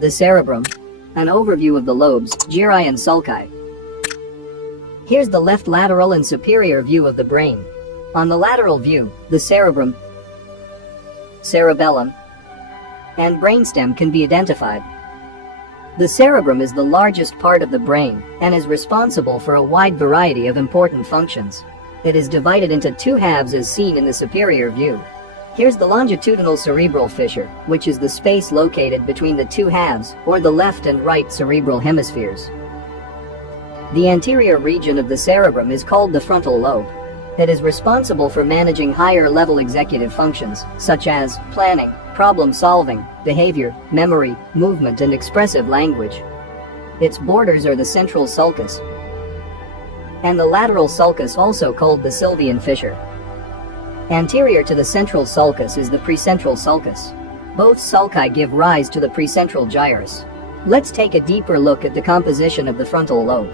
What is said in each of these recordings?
The cerebrum. An overview of the lobes, gyri and sulci. Here's the left lateral and superior view of the brain. On the lateral view, the cerebrum, cerebellum, and brainstem can be identified. The cerebrum is the largest part of the brain and is responsible for a wide variety of important functions. It is divided into two halves as seen in the superior view. Here's the longitudinal cerebral fissure, which is the space located between the two halves, or the left and right cerebral hemispheres. The anterior region of the cerebrum is called the frontal lobe. It is responsible for managing higher-level executive functions, such as planning, problem-solving, behavior, memory, movement, and expressive language. Its borders are the central sulcus and the lateral sulcus, also called the sylvian fissure. Anterior to the central sulcus is the precentral sulcus. Both sulci give rise to the precentral gyrus. Let's take a deeper look at the composition of the frontal lobe.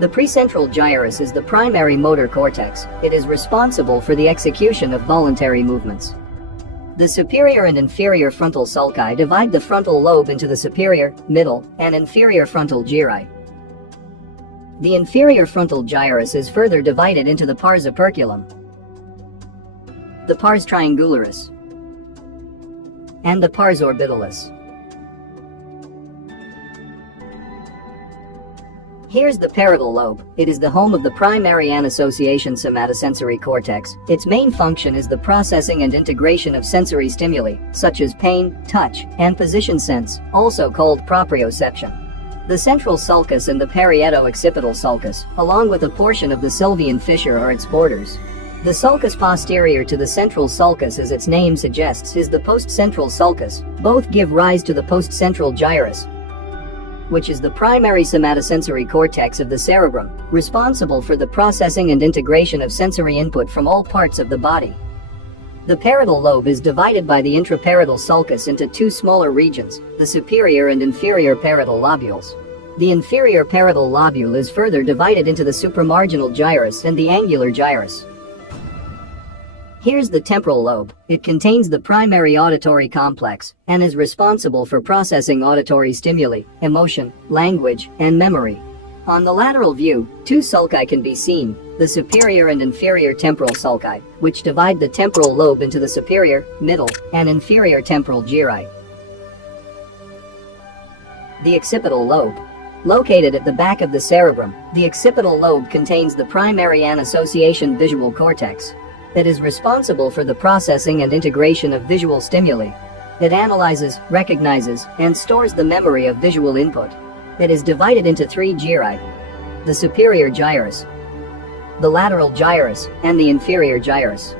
The precentral gyrus is the primary motor cortex. It is responsible for the execution of voluntary movements. The superior and inferior frontal sulci divide the frontal lobe into the superior, middle, and inferior frontal gyri. The inferior frontal gyrus is further divided into the pars operculum, the pars triangularis, and the pars orbitalis. Here's the parietal lobe. It is the home of the primary and association somatosensory cortex. Its main function is the processing and integration of sensory stimuli, such as pain, touch, and position sense, also called proprioception. The central sulcus and the parieto-occipital sulcus, along with a portion of the sylvian fissure, are its borders. The sulcus posterior to the central sulcus, as its name suggests, is the postcentral sulcus. Both give rise to the postcentral gyrus, which is the primary somatosensory cortex of the cerebrum, responsible for the processing and integration of sensory input from all parts of the body. The parietal lobe is divided by the intraparietal sulcus into two smaller regions, the superior and inferior parietal lobules. The inferior parietal lobule is further divided into the supramarginal gyrus and the angular gyrus. Here's the temporal lobe. It contains the primary auditory complex and is responsible for processing auditory stimuli, emotion, language, and memory. On the lateral view, two sulci can be seen, the superior and inferior temporal sulci, which divide the temporal lobe into the superior, middle, and inferior temporal gyri. The occipital lobe. Located at the back of the cerebrum, the occipital lobe contains the primary and association visual cortex. It is responsible for the processing and integration of visual stimuli. It analyzes, recognizes, and stores the memory of visual input. It is divided into three gyri: the superior gyrus, the lateral gyrus, and the inferior gyrus.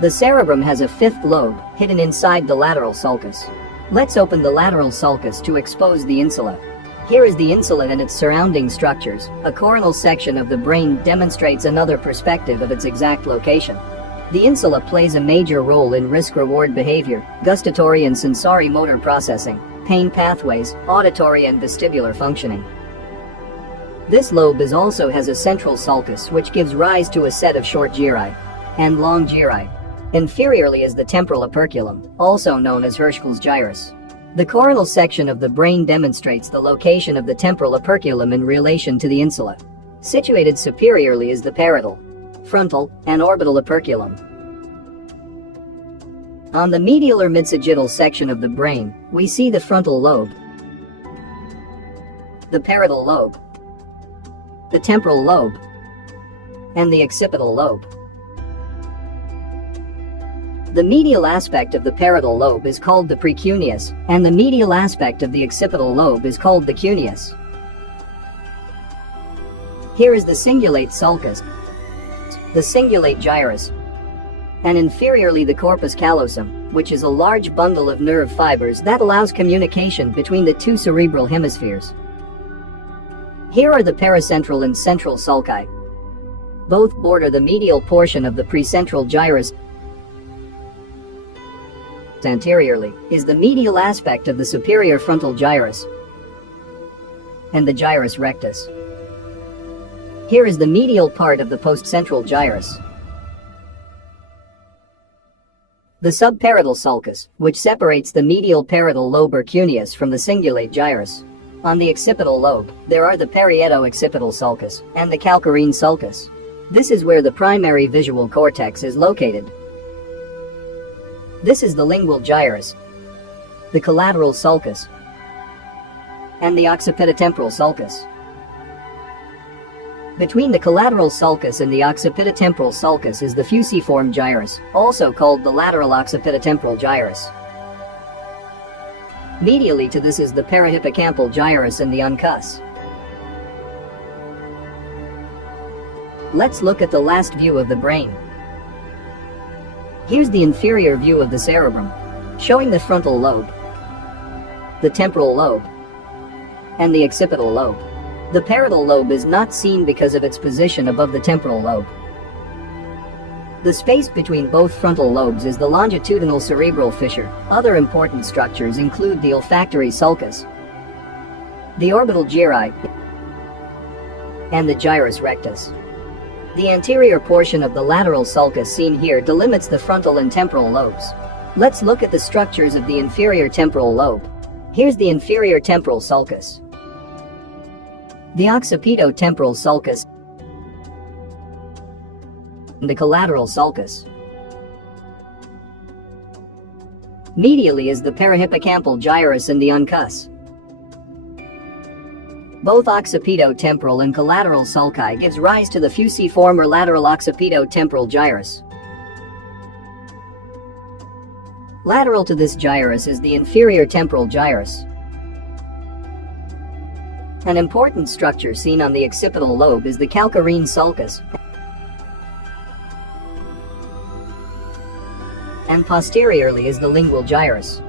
The cerebrum has a fifth lobe, hidden inside the lateral sulcus. Let's open the lateral sulcus to expose the insula. Here is the insula and its surrounding structures. A coronal section of the brain demonstrates another perspective of its exact location. The insula plays a major role in risk-reward behavior, gustatory and sensory motor processing, pain pathways, auditory and vestibular functioning. This lobe also has a central sulcus, which gives rise to a set of short gyri and long gyri. Inferiorly is the temporal operculum, also known as Hirschfield's gyrus. The coronal section of the brain demonstrates the location of the temporal operculum in relation to the insula. Situated superiorly is the parietal, frontal, and orbital operculum. On the medial or mid-sagittal section of the brain, we see the frontal lobe, the parietal lobe, the temporal lobe, and the occipital lobe. The medial aspect of the parietal lobe is called the precuneus, and the medial aspect of the occipital lobe is called the cuneus. Here is the cingulate sulcus, the cingulate gyrus, and inferiorly the corpus callosum, which is a large bundle of nerve fibers that allows communication between the two cerebral hemispheres. Here are the paracentral and central sulci. Both border the medial portion of the precentral gyrus. Anteriorly is the medial aspect of the superior frontal gyrus and the gyrus rectus. Here is the medial part of the postcentral gyrus. The subparietal sulcus, which separates the medial parietal lobe or cuneus from the cingulate gyrus. On the occipital lobe, there are the parieto-occipital sulcus and the calcarine sulcus. This is where the primary visual cortex is located. This is the lingual gyrus, the collateral sulcus, and the occipitotemporal sulcus. Between the collateral sulcus and the occipitotemporal sulcus is the fusiform gyrus, also called the lateral occipitotemporal gyrus. Medially to this is the parahippocampal gyrus and the uncus. Let's look at the last view of the brain. Here's the inferior view of the cerebrum, showing the frontal lobe, the temporal lobe, and the occipital lobe. The parietal lobe is not seen because of its position above the temporal lobe. The space between both frontal lobes is the longitudinal cerebral fissure. Other important structures include the olfactory sulcus, the orbital gyri, and the gyrus rectus. The anterior portion of the lateral sulcus seen here delimits the frontal and temporal lobes. Let's look at the structures of the inferior temporal lobe. Here's the inferior temporal sulcus, the occipitotemporal sulcus, and the collateral sulcus. Medially is the parahippocampal gyrus and the uncus. Both occipitotemporal and collateral sulci gives rise to the fusiform or lateral occipitotemporal gyrus. Lateral to this gyrus is the inferior temporal gyrus. An important structure seen on the occipital lobe is the calcarine sulcus, and posteriorly is the lingual gyrus.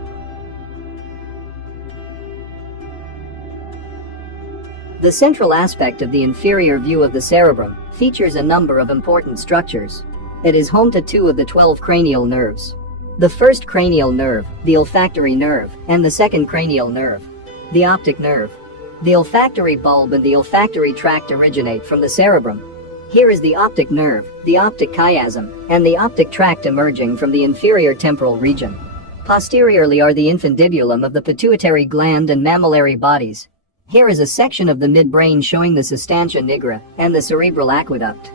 The central aspect of the inferior view of the cerebrum features a number of important structures. It is home to 2 of the 12 cranial nerves. The first cranial nerve, the olfactory nerve, and the second cranial nerve, the optic nerve. The olfactory bulb and the olfactory tract originate from the cerebrum. Here is the optic nerve, the optic chiasm, and the optic tract emerging from the inferior temporal region. Posteriorly are the infundibulum of the pituitary gland and mammillary bodies. Here is a section of the midbrain showing the substantia nigra and the cerebral aqueduct.